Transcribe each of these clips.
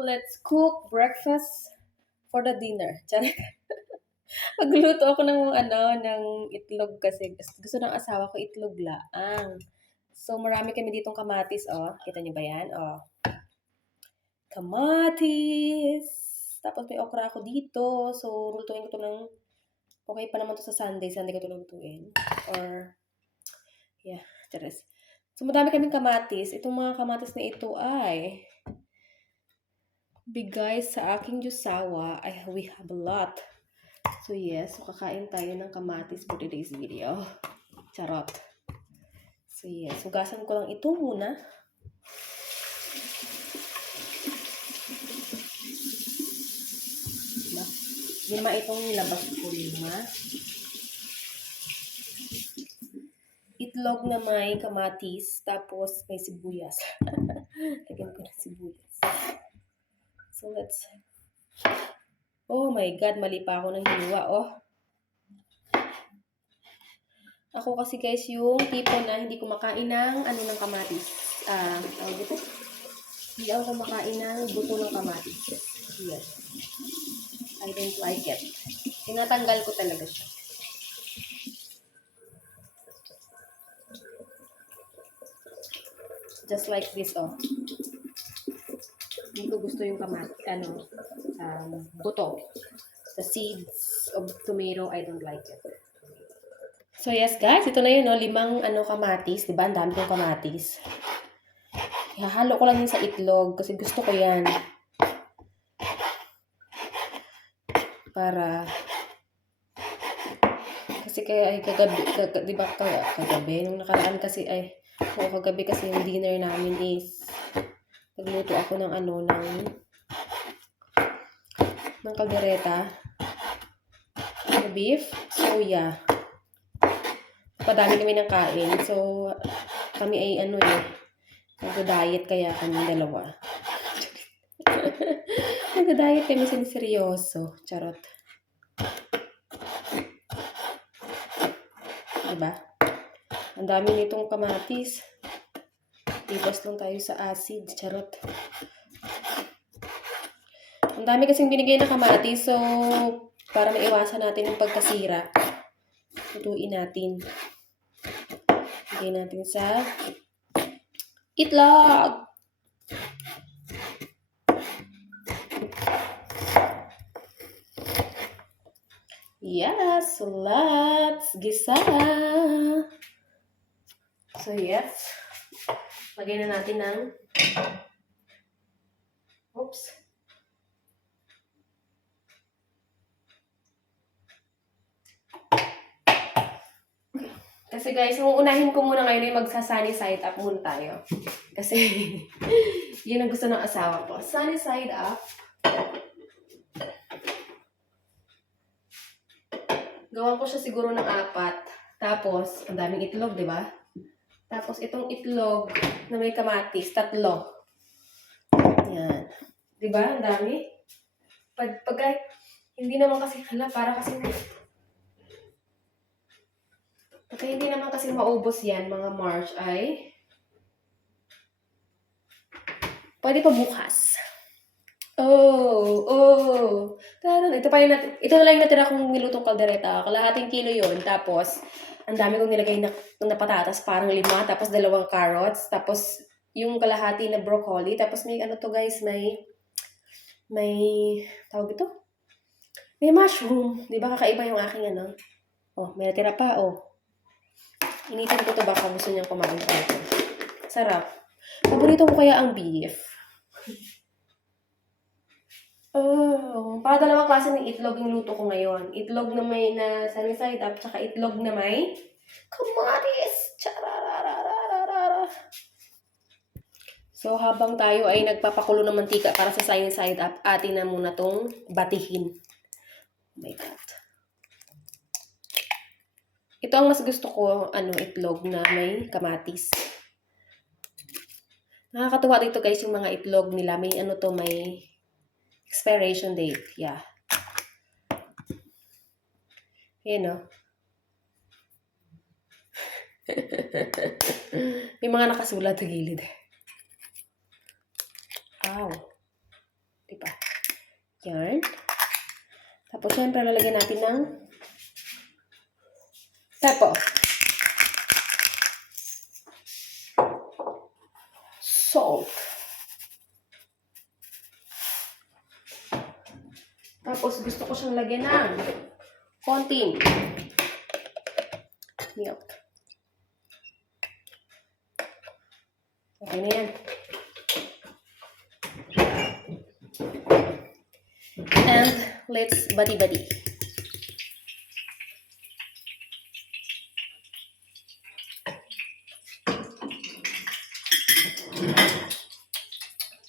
So let's cook breakfast for the dinner. Tiyan. Magluto ako ng itlog kasi gusto ng asawa ko itlog laang. So marami kami ditong kamatis, oh. Kita niyo ba 'yan? Oh. Kamatis. Tapos may okra ako dito. So lutuin ko 'to ng okay pa naman 'to sa Sunday. Sunday ko 'to lutuin. Or yeah, charis. So madami kaming kamatis. Itong mga kamatis na ito ay bigay sa aking jusawa. We have a lot. So yes, so kakain tayo ng kamatis for today's video. Charot. So yes, hugasan ko lang ito muna. Lima itong nilabas ko, 5. Itlog na may kamatis, tapos may sibuyas. Lagyan ko ng sibuyas. So let's... Oh my God, mali pa ako ng hiwa, oh. Ako kasi guys, yung tipo na hindi kumakain ng ng kamatis. Tawag ito? Hindi ako kumakain ng buto ng kamatis. Yes. I don't like it. Tinatanggal ko talaga siya. Just like this, oh. Hindi ko gusto yung buto. The seeds of tomato, I don't like it. So yes guys, ito na yun, no? 5 kamatis. Diba? Ang dami kong kamatis. Ihahalo ko lang yun sa itlog kasi gusto ko yan. Para kasi kaya ay diba kagabi nung nakaraan kasi kagabi kasi yung dinner namin is nagluto ako ng ng kaldereta na beef, soya. Padami kami ng kain. So kami ay nag-diet kaya kami dalawa. Nag-diet kami seryoso. Charot. Diba? Ang dami nitong kamatis. Ipas lang tayo sa acid. Charot. Ang dami kasing binigay na kamatis. So, para maiwasan natin yung pagkasira, lutuin natin. Lagay natin sa itlog. Yes, let's gisa. So yes, lagay na natin ng Kasi guys, unahin ko muna ngayon ay magsa-sunny side up muna tayo. Kasi yun ang gusto ng asawa ko. Sunny side up. Gawan ko siya siguro ng 4. Tapos, ang daming itlog, di ba? Tapos, itong itlog na may kamatis, 3. Yan. Di ba? Ang dami. Hindi naman kasi, hindi naman kasi maubos yan, mga March, ay pwede pa bukas. Ito na lang yung natira kong nilutong kaldereta. Kalahating kilo yun. Tapos, ang dami kong nilagay na patatas, parang 5. Tapos, 2 carrots. Tapos, yung kalahati na broccoli. Tapos, may guys, may, tawag ito? May mushroom. Di ba kakaiba yung aking Oh, may natira pa, oh. Initin ko ito baka gusto niyang kumain pa ito. Sarap. Paborito ko kaya ang beef. Para 2 klase ng itlog yung luto ko ngayon. Itlog na may sunny side up, tsaka itlog na may kamatis. Charararararara. So, habang tayo ay nagpapakulo ng mantika para sa sunny side up, atin na muna tong batihin. Oh my God. Ito ang mas gusto ko, itlog na may kamatis. Nakakatuwa dito guys yung mga itlog nila. May may expiration date. Yeah. Yan, oh. May mga nakasulat sa gilid. Ow. Yan. Tapos, syempre, lalagyan natin ng pepper. Salt. Tapos, gusto ko siyang lagyan ng konting milk. Okay na yan. And let's bati-bati.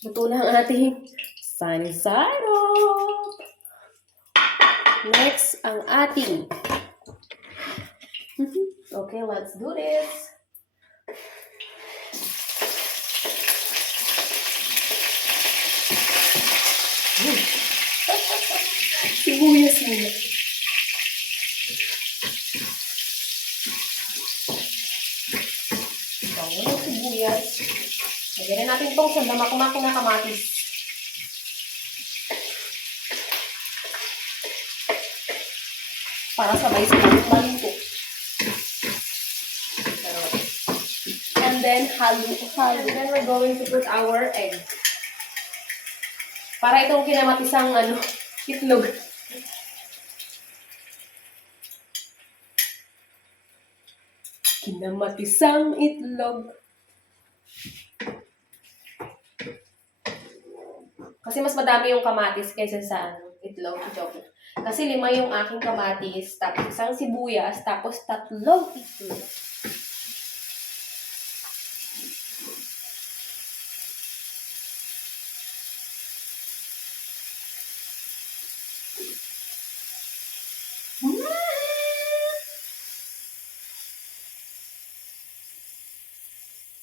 Luto na ang ating sunny side up. Next, ang ating. Okay, let's do this. Sibuyas muna. Bawal ng sibuyas. Lagyan na natin itong sandamak-mak na kamatis. Para sabay-sabay maluto. And then, And then we're going to put our egg. Para itong kinamatisang itlog. Kinamatisang itlog. Kasi mas madami yung kamatis kaysa sa itlog. Joke. Kasi 5 yung aking kamatis, tapos isang sibuyas, tapos 3 itlog.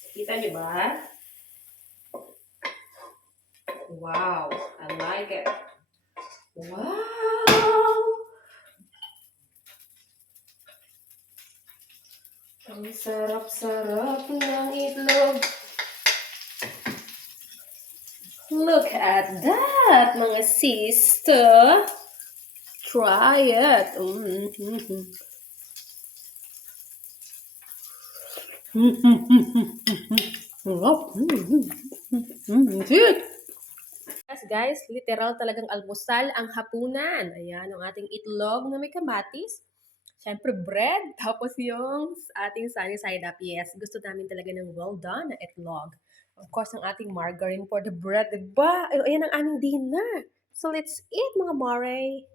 Kita niyo ba? Wow, I like it. Wow! Ang sarap-sarap ng itlog. Look at that, mga sister. Try it. Yes guys, literal talagang almusal ang hapunan. Ayan, ang ating itlog na may kamatis. Siyempre bread, tapos yung ating sunny side up. Yes, gusto namin talaga ng well done na itlog. Of course, ang ating margarine for the bread, diba? Ayan ang aming dinner. So let's eat mga mare.